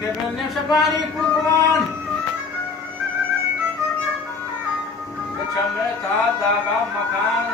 Kevin Shabani Kukuman Chameta Daga Makan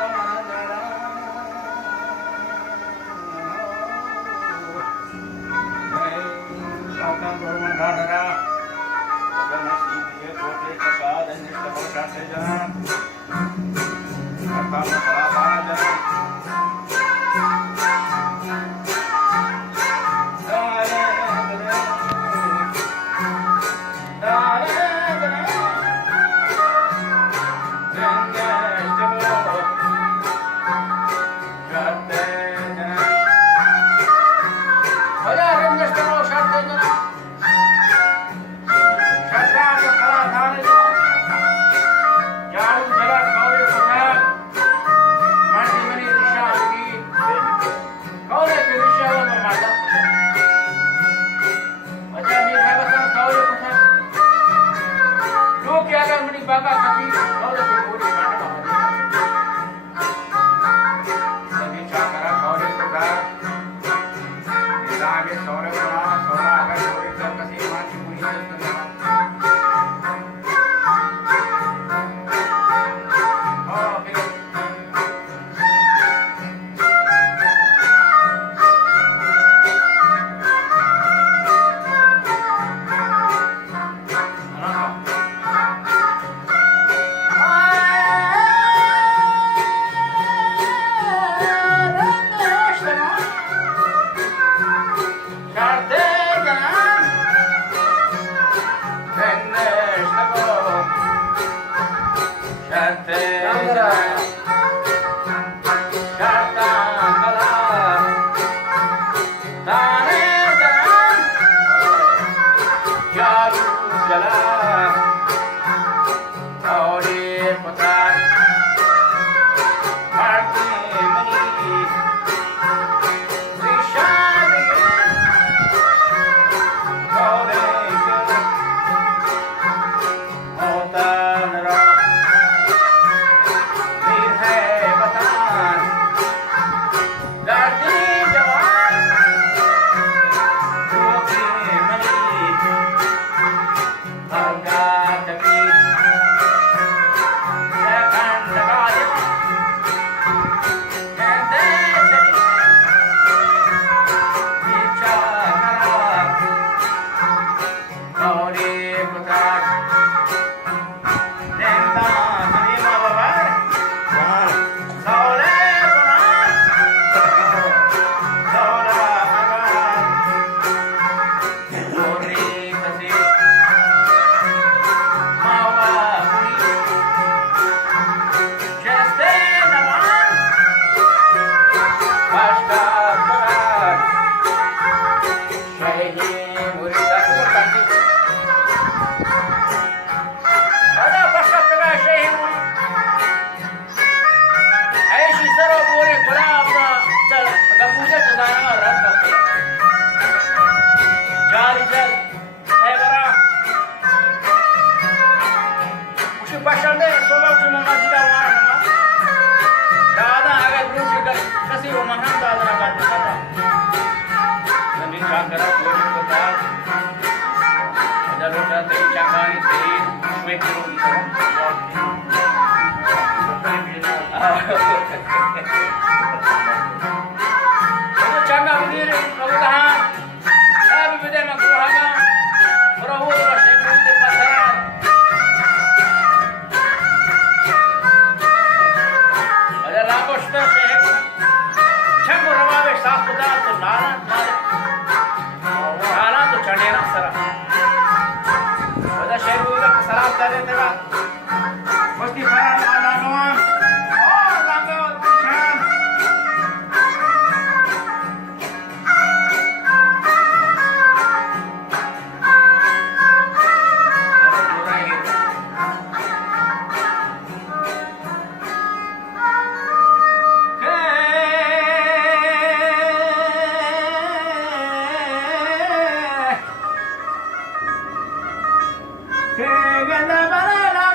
Hey,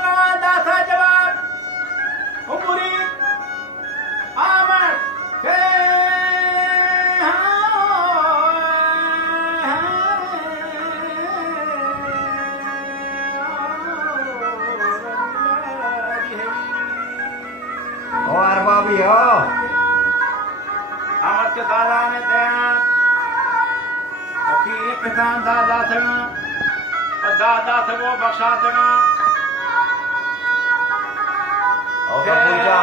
भी हो अमर के दादा ने तैयार तीन पितान दादा थे और दादा थे वो बख्शा थे और पूजा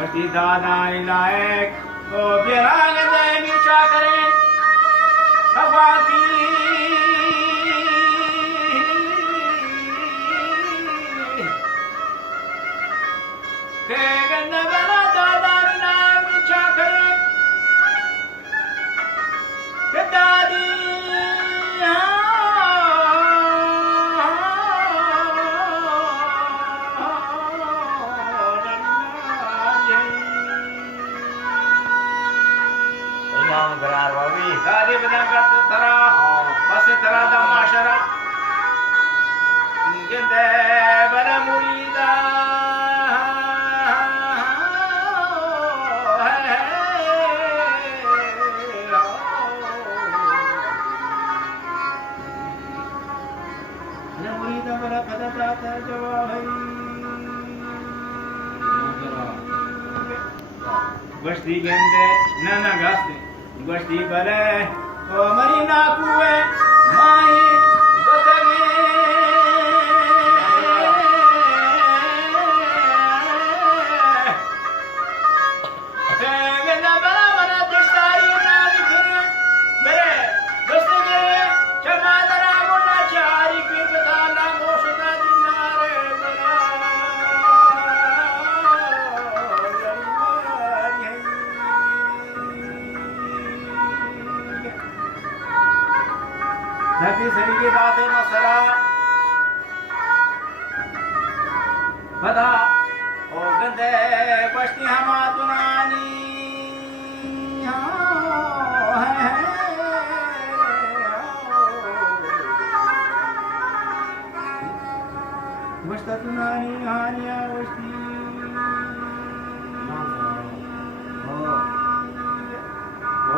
Pasti dada ilaik, o biarang demi chakare, abati. Kegan bana dada ilaik chakare, kedadi. Benar babi. Tadi benar kata tara, masih tara dah masyarakat. Gende pada murida. Ada murida pada pada tata jawab. Basti gende nana gaste. Basti bale, o marina kuwe, mai dotage. Tege na bala bala dostari na dikhe, mere dostage, chamadara mona chari kibta na moshta dinare bala. Nabi sari ki baate masara bada o gande pashti hamatunani Vashtatunani haniya vashti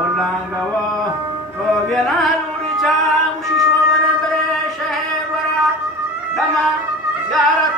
Olangava o vyanaluri cha Dama ziyaret